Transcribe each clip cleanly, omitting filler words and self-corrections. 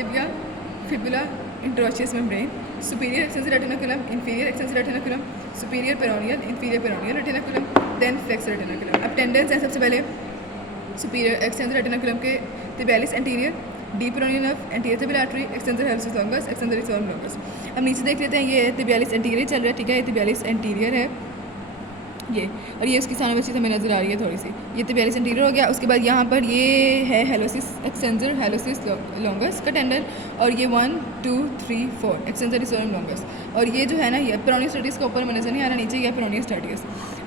tibia, fibula, interosseous membrane, superior extensor retinaculum, inferior extensor retinaculum, superior peroneal, inferior peroneal retinaculum, then flexor retinaculum. अब tendencies हैं सबसे पहले superior extensor retinaculum के tibialis anterior, deep peroneal nerve, anterior tibial artery, extensor hallucis longus, extensor rhizorum longus. अब नीचे देख लेते हैं, ये tibialis anterior चल रहा है, ठीक है, ये tibialis anterior है ये, और ये उसकी सामने बच्ची हमें नज़र आ रही है थोड़ी सी, ये tibialis anterior हो गया। उसके बाद यहाँ पर ये है hallucis extensor hallucis longus का टेंडन, और ये 1 2 3 4 extensor rhizorum longus, और ये जो है ना ये peroneus stadius का ऊपर में नज़र नहीं आ रहा, नीचे ये peroneus stadius।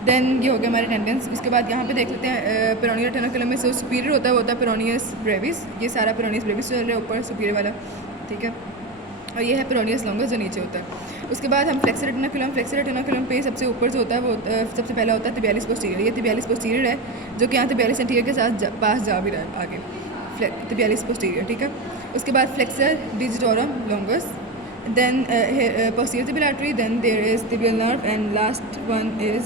देन ये हो गया हमारे टेंडेंस। उसके बाद यहाँ पे देख लेते हैं पेरोनियल रेटिनाकुलम में जो सुपीरियर होता है वो होता है पेरोनियस ब्रेविस, ये सारा पेरोनियस ब्रेविस चल रहा है ऊपर सुपीरियर वाला, ठीक है, और ये है पेरोनियस लॉन्गस जो नीचे होता है। उसके बाद हम फ्लेक्सर रेटिनाकुलम पे सबसे ऊपर जो होता है वो सबसे पहला होता है tibialis posterior, ये tibialis posterior है जो कि यहाँ tibialis anterior के साथ पास जा भी रहा है आगे, tibialis posterior, ठीक है। उसके बाद flexor digitorum longus, then posterior tibial artery, then there is tibial nerve, and last one is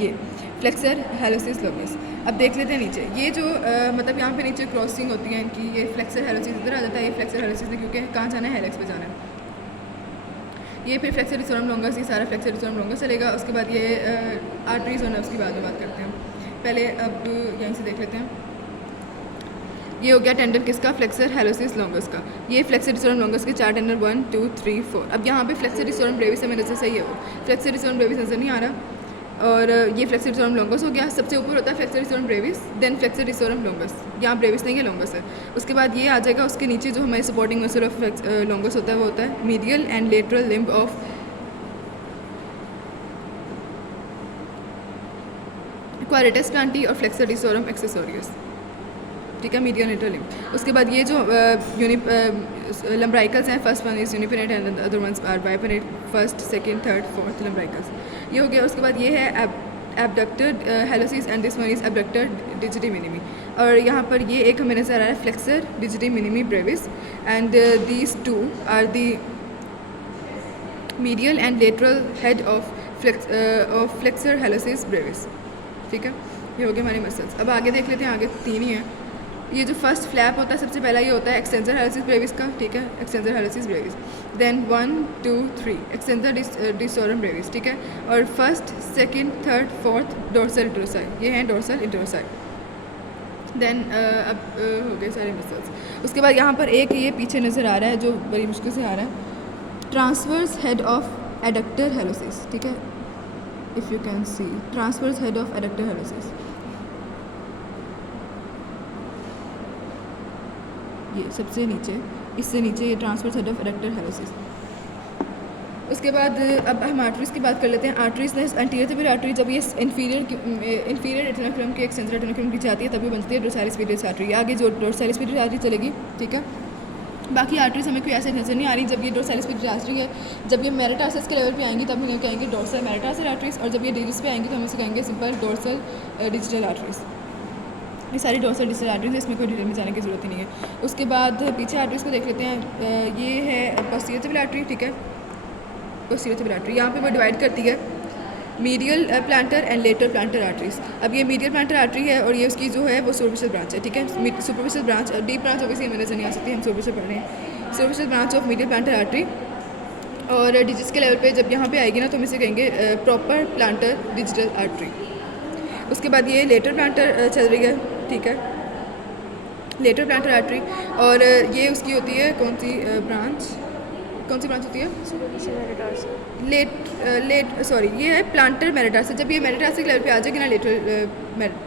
ये flexor hallucis longus। अब देख लेते हैं नीचे, ये जो मतलब यहाँ पे नीचे क्रॉसिंग होती है इनकी, ये फ्लेक्सर hallucis इधर आ जाता है, ये फ्लेक्सर hallucis ने क्योंकि कहाँ जाना है, हेलेक्स पे जाना है, ये फिर फ्लेक्सर rhizorum longus, ये सारा फ्लेक्सर rhizorum longus चलेगा। उसके बाद ये आर्टरीज और नर्व्स की बाद में बात करते हैं, पहले अब यहीं से देख लेते हैं। ये हो गया टेंडन किसका, फ्लेक्सर hallucis longus का, ये फ्लेक्सर rhizorum longus के 4 टेंडन 1 2 3 4। अब यहाँ पे फ्लेक्सर rhizorum brevis हमें नजर सही है, वो फ्लेक्सर rhizorum brevis नजर नहीं आ रहा, और ये फ्लेक्सर rhizorum longus हो गया। सबसे ऊपर होता है flexor rhizorum brevis, then flexor rhizorum longus, यहाँ brevis नहीं है longus है। उसके बाद ये आ जाएगा, उसके नीचे जो हमारे सपोर्टिंग मसल ऑफ longus होता है वो होता है medial and lateral limb of quadratus plantae और फ्लेक्सर rhizorum accessorius, ठीक है, मीडियल लेटरल लिम्ब। उसके बाद ये जो लम्ब्राइकल्स हैं, first one is unipennate and other ones are bipennate, first second third fourth lumbricals, ये हो गया। उसके बाद ये है abductor hallucis and this one is abductor digiti minimi, और यहाँ पर ये एक हमें नजर आ रहा है flexor digiti minimi brevis, and these two are the medial and lateral head of flexor hallucis brevis, ठीक है, ये हो गए हमारे मसल्स। अब आगे देख लेते हैं, आगे 3 ही हैं। ये जो फर्स्ट फ्लैप होता है सबसे पहला ये होता है एक्सटेंसर हेलोसिस ब्रेविस का, ठीक है, extensor hallucis brevis, then 1 2 3 extensor digitorum brevis, ठीक है, और first second third fourth dorsal interossei, ये हैं डोर्सल इंटरोसाई। देन अब हो गए सारे मसल्स। उसके बाद यहाँ पर एक ये पीछे नज़र आ रहा है जो बड़ी मुश्किल से आ रहा है, transverse head of adductor hallucis, ठीक है, if you can see transverse head of adductor hallucis, ये सबसे नीचे, इससे नीचे ये transverse head of adductor hallucis. उसके बाद अब हम आर्टरीज की बात कर लेते हैं। आर्टरीज ने एंटीरियर तिबियल आर्टरी जब ये इंफीरियर रेटिनाकुलम के एक्सटेंसर रेटिनाकुलम की जाती है तभी बनती है डोर्सालिस मीडियस आर्टरी, आगे जो डोर्सालिस मीडियस आर्टरी चलेगी, ठीक है। बाकी आर्टरीज हमें कोई ऐसे नज़र नहीं आ रही। जब ये डोर्सालिस मीडियस आर्टरी है, जब ये मेटाटार्सस के लेवल पे आएंगी तब हम कहेंगे डोर्सल मेटाटार्सल आर्टरीज, और जब ये डिजिस पे आएंगी तो हम इसे कहेंगे सिंपल डोर्सल डिजिटल आर्टरीज। ये सारी डोर्सल डिजिटल आर्टरीज है, इसमें कोई डिटेल में जाने की ज़रूरत ही नहीं है। उसके बाद पीछे आर्टरीज को देख लेते हैं। ये है पोस्टीरियर तिबियल आर्टरी, ठीक है, पोस्टीरियर तिबियल आर्टरी, यहाँ पे वो डिवाइड करती है medial planter and later planter arteries. अब ये मीडियल प्लांटर आर्टरी है और ये उसकी जो है वो सुपरफिशियल ब्रांच है, ठीक है, superficial branch, deep branch obviously हमें नजर नहीं आ सकती, हम सुपरफिशियल पढ़ रहे हैं, superficial branch of medial planter artery. और डिजिस के लेवल पे जब यहाँ पे आएगी ना तो हम इसे कहेंगे प्रॉपर प्लांटर डिजिटल आर्टरी। उसके बाद ये लेटर प्लांटर चल रही है, ठीक है, लेटर प्लांटर आर्टरी, और ये उसकी होती है कौन सी ब्रांच होती है, ये है प्लांटर मेटाटार्सल। जब ये मेटाटार्सल लेवल पे आ जाएगी ना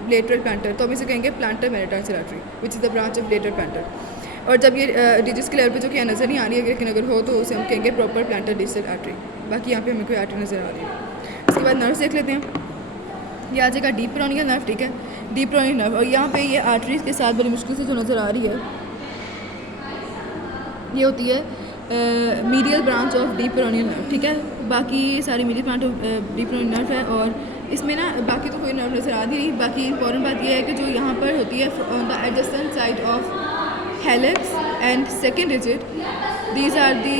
लेटरल प्लांटर तो हम इसे कहेंगे plantar metatarsal artery which is the branch of lateral plantar. और जब ये डिजिस के लेवल पे जो कि नज़र नहीं आ रही है, लेकिन अगर हो तो उसे हम कहेंगे प्रॉपर प्लांटर डिजिटल आर्टरी। बाकी यहाँ पे हमें कोई आर्टरी नज़र आ रही है। उसके बाद नर्व्स देख लेते हैं। ये आ जाएगा डीप पेरोनियल नर्व, ठीक है, डीप पेरोनियल नर्व, और यहाँ पे ये आर्टरीज के साथ बड़ी मुश्किल से जो नज़र आ रही है ये होती है medial branch of deep peroneal nerve, ठीक है। बाकी सारी medial branch of deep peroneal nerve है, और इसमें ना बाकी तो कोई नर्व नज़र आ रही नहीं। बाकी इंपॉर्टेंट बात यह है कि जो यहाँ पर होती है on the adjacent side of hallux and second digit, these are the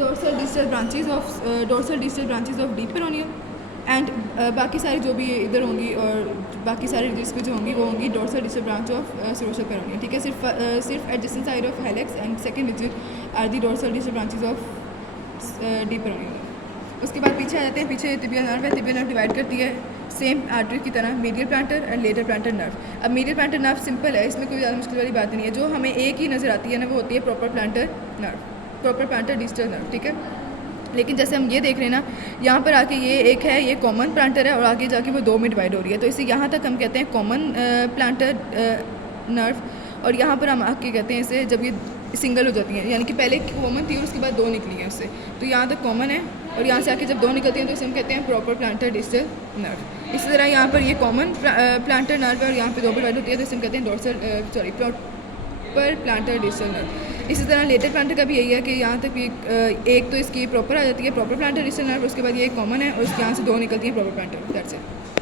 dorsal distal branches of deep peroneal, and बाकी सारी जो भी इधर होंगी और बाकी सारी रीजन्स पे जो होंगी वो होंगी dorsal distal branch of superficial peroneum, ठीक है। सिर्फ adjacent side of hallux and second region are the dorsal distal branches of deep peroneum. उसके बाद पीछे आ जाते हैं, पीछे तिबियल नर्व है। तिबियल नर्व डिवाइड करती है सेम आर्टरी की तरह medial planter and later planter nerve. अब मीडियल प्लांटर नर्व सिंपल है, इसमें कोई ज़्यादा मुश्किल वाली बात नहीं है। जो हमें एक ही नज़र आती है ना वो होती है proper planter nerve, proper planter distal nerve, ठीक है। लेकिन जैसे हम ये देख रहे हैं ना, यहाँ पर आके ये एक है, ये कॉमन प्लांटर है और आगे जाके वो दो में डिवाइड हो रही है, तो इसे यहाँ तक हम कहते हैं कॉमन प्लांटर नर्व। और यहाँ पर हम आके कहते हैं इसे जब ये सिंगल हो जाती हैं, यानी कि पहले कॉमन थी और उसके बाद दो निकली हैं उससे, तो यहाँ तक कॉमन है और यहाँ से आके जब दो निकलती हैं तो इसे हम कहते हैं प्रॉपर प्लांटर डिस्टल नर्व। इसी तरह यहाँ पर ये कॉमन प्लांटर नर्व है और यहाँ पे दो डिवाइड होती है तो इसे हम कहते हैं dorsal proper planter distal nerve. इसी तरह लेटर प्लांटर का भी यही है कि यहाँ तक भी एक तो इसकी प्रॉपर आ जाती है प्रॉपर प्लांटर डिस्टल नर्व, उसके बाद ये कॉमन है और उसके यहाँ से दो निकलती है प्रॉपर प्लांटर, दैट्स इट।